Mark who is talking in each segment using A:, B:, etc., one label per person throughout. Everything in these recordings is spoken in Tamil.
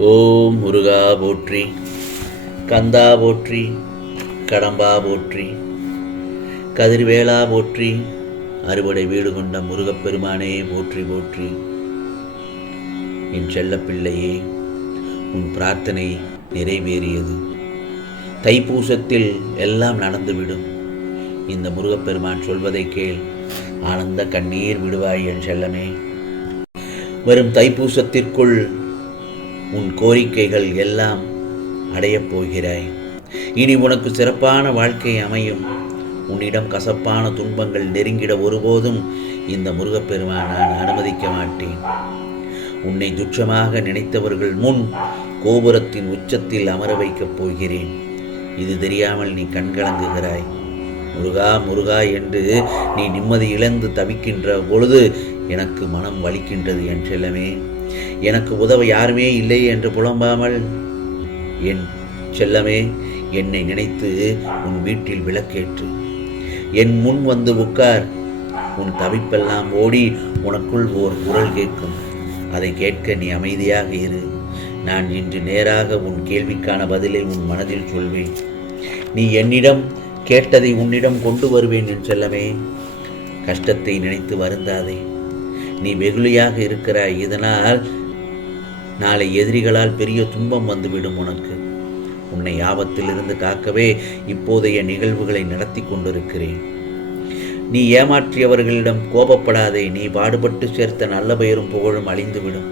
A: ஓம் முருகா போற்றி கந்தா போற்றி கடம்பா போற்றி கதிர்வேலா போற்றி அறுவடை வீடு கொண்ட முருகப்பெருமானே போற்றி போற்றி. என் செல்லப்பிள்ளையே உன் பிரார்த்தனை நிறைவேறியது. தைப்பூசத்தில் எல்லாம் நடந்துவிடும். இந்த முருகப்பெருமான் சொல்வதை கேள் ஆனந்த கண்ணீர் விடுவாய் என் செல்லமே. வரும் தைப்பூசத்திற்குள் உன் கோரிக்கைகள் எல்லாம் அடையப் போகிறாய். இனி உனக்கு சிறப்பான வாழ்க்கை அமையும். உன்னிடம் கசப்பான துன்பங்கள் நெருங்கிட ஒருபோதும் இந்த முருகப்பெருமான் நான் அனுமதிக்க மாட்டேன். உன்னை துச்சமாக நினைத்தவர்கள் முன் கோபுரத்தின் உச்சத்தில் அமர வைக்கப் போகிறேன். இது தெரியாமல் நீ கண்கலங்குகிறாய் முருகா முருகா என்று நீ நிம்மதி இழந்து தவிக்கின்ற பொழுது எனக்கு மனம் வலிக்கின்றது என் செல்லமே எனக்கு உதவ யாருமே இல்லை என்று புலம்பாமல் என் செல்லமே என்னை நினைத்து உன் வீட்டில் விளக்கேற்று. என் முன் வந்து உட்கார். உன் தவிப்பெல்லாம் ஓடி உனக்குள் ஓர் குரல் கேட்கும். அதை கேட்க நீ அமைதியாக இரு. நான் இன்று நேராக உன் கேள்விக்கான பதிலை உன் மனதில் சொல்வேன். நீ என்னிடம் கேட்டதை உன்னிடம் கொண்டு வருவேன் என் செல்லமே. கஷ்டத்தை நினைத்து வருந்தாதே. நீ வெகுளியாக இருக்கிறாய். இதனால் நாளை எதிரிகளால் பெரிய துன்பம் வந்துவிடும் உனக்கு. உன்னை ஆபத்திலிருந்து காக்கவே இப்போதைய நிகழ்வுகளை நடத்தி கொண்டிருக்கிறேன். நீ ஏமாற்றியவர்களிடம் கோபப்படாதே. நீ பாடுபட்டு சேர்த்த நல்ல பெயரும் புகழும் அழிந்துவிடும்.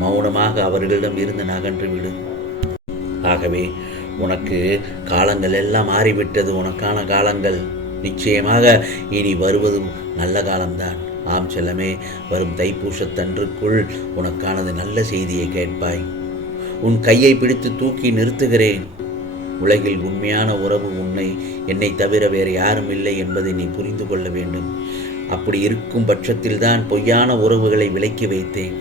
A: மௌனமாக அவர்களிடம் இருந்து நகன்றுவிடும் ஆகவே உனக்கு காலங்கள் எல்லாம் மாறிவிட்டது. உனக்கான காலங்கள் நிச்சயமாக இனி வருவதும் நல்ல காலம்தான். ஆம் செல்லமே வரும் தைப்பூசத்தன்றுக்குள் உனக்கானது நல்ல செய்தியை கேட்பாய். உன் கையை பிடித்து தூக்கி நிறுத்துகிறேன். உலகில் உண்மையான உறவு உன்னை என்னை தவிர வேறு யாரும் இல்லை என்பதை நீ புரிந்து கொள்ள வேண்டும். அப்படி இருக்கும் பட்சத்தில்தான் பொய்யான உறவுகளை விலக்கி வைத்தேன்.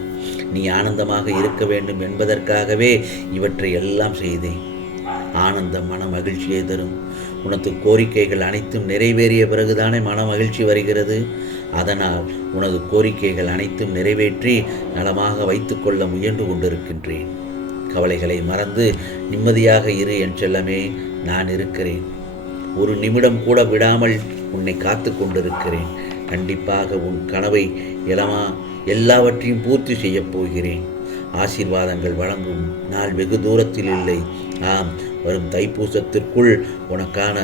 A: நீ ஆனந்தமாக இருக்க வேண்டும் என்பதற்காகவே இவற்றை எல்லாம் செய்தேன். ஆனந்தம் மன மகிழ்ச்சியை தரும். உனக்கு கோரிக்கைகள் அனைத்தும் நிறைவேறிய பிறகுதானே மன மகிழ்ச்சி வருகிறது? அதனால் உனது கோரிக்கைகள் அனைத்தும் நிறைவேற்றி நலமாக வைத்துக்கொள்ள முயன்று கொண்டிருக்கின்றேன். கவலைகளை மறந்து நிம்மதியாக இரு என் செல்லமே நான் இருக்கிறேன். ஒரு நிமிடம் கூட விடாமல் உன்னை காத்து கொண்டிருக்கிறேன். கண்டிப்பாக உன் கனவை எலமா எல்லாவற்றையும் பூர்த்தி செய்யப் போகிறேன். ஆசீர்வாதங்கள் வழங்கும் நாள் வெகு தூரத்தில் இல்லை. ஆம் வரும் தைப்பூசத்திற்குள் உனக்கான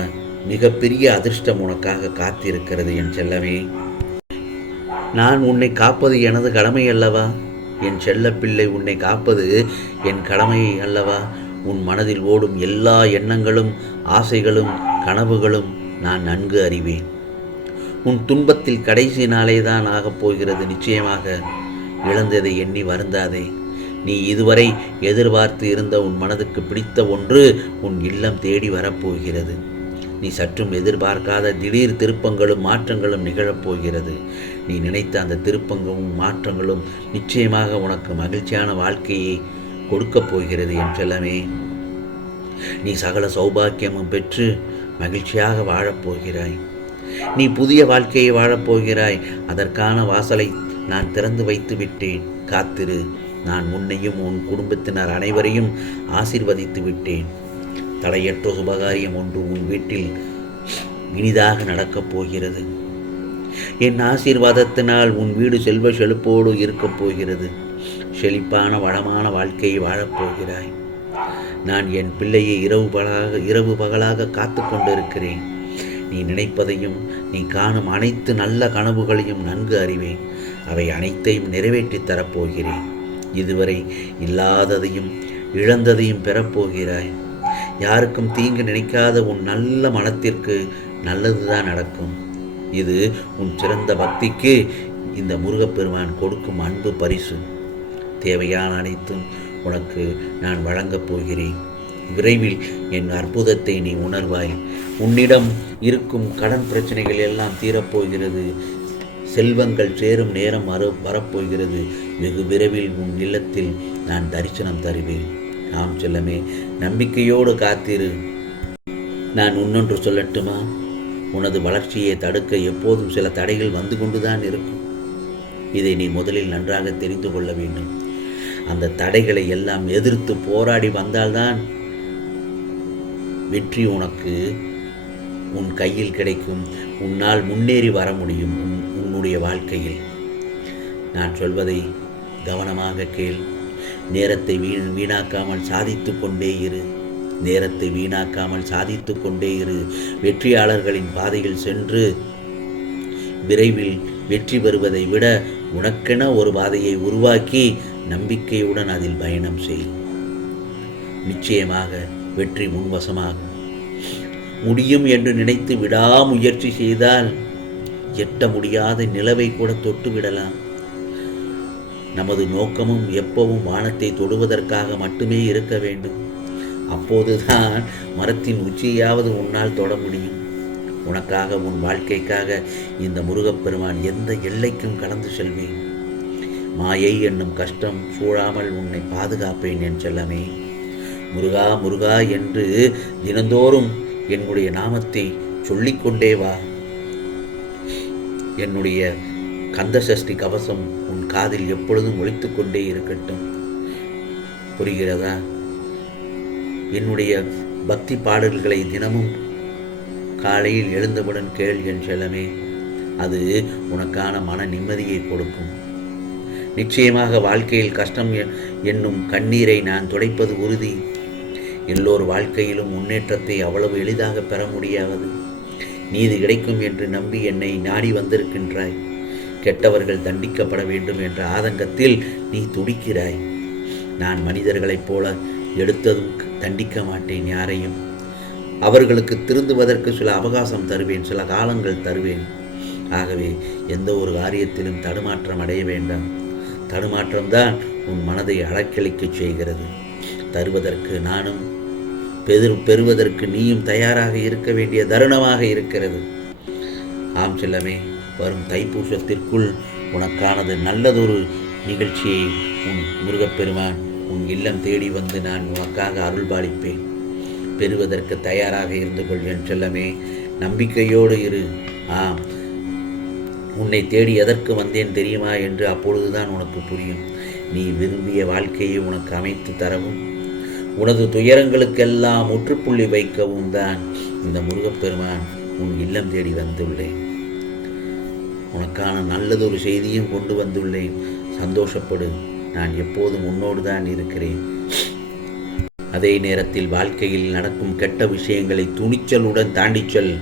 A: மிகப்பெரிய அதிர்ஷ்டம் உனக்காக காத்திருக்கிறது என் செல்லமே. நான் உன்னை காப்பது எனது கடமை அல்லவா? என் செல்லப்பிள்ளை உன்னை காப்பது என் கடமை அல்லவா? உன் மனதில் ஓடும் எல்லா எண்ணங்களும் ஆசைகளும் கனவுகளும் நான் நன்கு அறிவேன். உன் துன்பத்தில் கடைசி நாளே தான் ஆகப் போகிறது நிச்சயமாக. இழந்ததை எண்ணி வருந்தாதே. நீ இதுவரை எதிர்பார்த்து இருந்த உன் மனதுக்கு பிடித்த ஒன்று உன் இல்லம் தேடி வரப்போகிறது. நீ சற்றும் எதிர்பார்க்காத திடீர் திருப்பங்களும் மாற்றங்களும் நிகழப்போகிறது. நீ நினைத்த அந்த திருப்பங்களும் மாற்றங்களும் நிச்சயமாக உனக்கு மகிழ்ச்சியான வாழ்க்கையை கொடுக்கப் போகிறது என் செல்லமே. நீ சகல சௌபாக்கியமும் பெற்று மகிழ்ச்சியாக வாழப்போகிறாய் நீ புதிய வாழ்க்கையை வாழப்போகிறாய் அதற்கான வாசலை நான் திறந்து வைத்து விட்டேன் காத்திரு. நான் உன்னையும் உன் குடும்பத்தினர் அனைவரையும் ஆசிர்வதித்து விட்டேன். தடையற்ற சுபகாரியம் ஒன்று உன் வீட்டில் இனிதாக நடக்கப் போகிறது. என் ஆசீர்வாதத்தினால் உன் வீடு செல்வ செழிப்போடு இருக்கப் போகிறது. செழிப்பான வளமான வாழ்க்கையை வாழப்போகிறாய் நான் என் பிள்ளையை இரவு பகலாக இரவு பகலாக காத்து கொண்டிருக்கிறேன். நீ நினைப்பதையும் நீ காணும் அனைத்து நல்ல கனவுகளையும் நன்கு அறிவேன். அவை அனைத்தையும் நிறைவேற்றித் தரப்போகிறேன் இதுவரை இல்லாததையும் இழந்ததையும் பெறப்போகிறாய். யாருக்கும் தீங்கு நினைக்காத உன் நல்ல மனத்திற்கு நல்லதுதான் நடக்கும். இது உன் சிறந்த பக்திக்கு இந்த முருகப்பெருமான் கொடுக்கும் அன்பு பரிசு. தேவையான அனைத்தும் உனக்கு நான் வழங்கப் போகிறேன். விரைவில் என் அற்புதத்தை நீ உணர்வாய். உன்னிடம் இருக்கும் கடன் பிரச்சனைகள் எல்லாம் தீரப்போகிறது. செல்வங்கள் சேரும் நேரம் வர வரப்போகிறது. வெகு விரைவில் உன் இல்லத்தில் நான் தரிசனம் தருவேன். ஆம் செல்லமே நம்பிக்கையோடு காத்திரு. நான் இன்னொன்று சொல்லட்டுமா? உனது வளர்ச்சியை தடுக்க எப்போதும் சில தடைகள் வந்து கொண்டுதான் இருக்கும். இதை நீ முதலில் நன்றாக தெரிந்து கொள்ள வேண்டும். அந்த தடைகளை எல்லாம் எதிர்த்து போராடி வந்தால்தான் வெற்றி உனக்கு உன் கையில் கிடைக்கும். உன்னால் முன்னேறி வர முடியும். உன் உன்னுடைய வாழ்க்கையில். நான் சொல்வதை கவனமாக கேள். நேரத்தை வீண் வீணாக்காமல் சாதித்து கொண்டே இரு. நேரத்தை வீணாக்காமல் சாதித்து கொண்டே இரு. வெற்றியாளர்களின் பாதையில் சென்று விரைவில் வெற்றி பெறுவதை விட உனக்கென ஒரு பாதையை உருவாக்கி நம்பிக்கையுடன் அதில் பயணம் செய். நிச்சயமாக வெற்றி முன்வசமாகும். முடியும் என்று நினைத்து விடாமுயற்சி செய்தால் எட்ட முடியாத நிலவை கூட தொட்டுவிடலாம் நமது நோக்கமும் எப்பவும் வானத்தை தொடுவதற்காக மட்டுமே இருக்க வேண்டும். அப்போதுதான் மரத்தின் உச்சியாவது உன்னால் தொட முடியும். உனக்காக உன் வாழ்க்கைக்காக இந்த முருகப்பெருமான் எந்த எல்லைக்கும் கடந்து செல்வேன். மாயை என்னும் கஷ்டம் சூழாமல் உன்னை பாதுகாப்பேன் என் செல்லமே. முருகா முருகா என்று தினந்தோறும் என்னுடைய நாமத்தை சொல்லிக்கொண்டே வா. என்னுடைய கந்தசஷ்டி கவசம் உன் காதில் எப்பொழுதும் ஒழித்து கொண்டே இருக்கட்டும். புரிகிறதா? என்னுடைய பக்தி பாடல்களை தினமும் காலையில் எழுந்தவுடன் கேள் என் செல்லமே. அது உனக்கான மன நிம்மதியை கொடுக்கும். நிச்சயமாக வாழ்க்கையில் கஷ்டம் எ- என்னும் கண்ணீரை நான் துடைப்பது உறுதி. எல்லோர் வாழ்க்கையிலும் முன்னேற்றத்தை அவ்வளவு எளிதாக பெற முடியாது நீதி கிடைக்கும் என்று நம்பி என்னை நாடி வந்திருக்கின்றாய். கெட்டவர்கள் தண்டிக்கப்பட வேண்டும் என்ற ஆதங்கத்தில் நீ துடிக்கிறாய். நான் மனிதர்களைப் போல எடுத்ததும் தண்டிக்க மாட்டேன் யாரையும். அவர்களுக்கு திருந்துவதற்கு சில அவகாசம் தருவேன் சில காலங்கள் தருவேன். ஆகவே எந்த ஒரு காரியத்திலும் தடுமாற்றம் அடைய வேண்டாம். தடுமாற்றம்தான் உன் மனதை அலக்களிக்கச் செய்கிறது. தருவதற்கு நானும் பெரு பெறுவதற்கு நீயும் தயாராக இருக்க வேண்டிய தருணமாக இருக்கிறது. ஆம் செல்லமே வரும் தைப்பூசத்திற்குள் உனக்கானது நல்லதொரு நிகழ்ச்சியை உன் முருகப்பெருமான் உன் இல்லம் தேடி வந்து நான் உனக்காக அருள்பாலிப்பேன். பெறுவதற்கு தயாராக இருந்து கொள் என் செல்லமே நம்பிக்கையோடு இரு. ஆம் உன்னை தேடி எதற்கு வந்தேன் தெரியுமா என்று அப்பொழுதுதான் உனக்கு புரியும். நீ விரும்பிய வாழ்க்கையை உனக்கு அமைத்து தரவும். உனது துயரங்களுக்கெல்லாம் முற்றுப்புள்ளி வைக்கவும் தான் இந்த முருகப்பெருமான் உன் இல்லம் தேடி வந்துள்ளேன். உனக்கான நல்லதொரு செய்தியும் கொண்டு வந்துள்ளேன். சந்தோஷப்படு. நான் எப்போதும் உன்னோடு தான் இருக்கிறேன். அதே நேரத்தில் வாழ்க்கையில் நடக்கும் கெட்ட விஷயங்களை துணிச்சலுடன் தாண்டி செல்.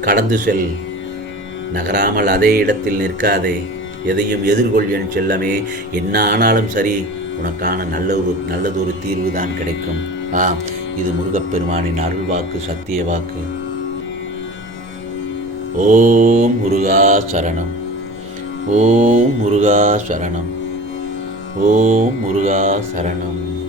A: கடந்து செல். நகராமல் அதே இடத்தில் நிற்காதே. எதையும் எதிர்கொள் என் செல்லமே. என்ன ஆனாலும் சரி. உனக்கான நல்ல ஒரு நல்லதொரு தீர்வு தான் கிடைக்கும். ஆ இது முருகப்பெருமானின் அருள் வாக்கு சத்திய வாக்கு ஓம் முருகா சரணம். ஓம் முருகா சரணம். ஓம் முருகா சரணம்.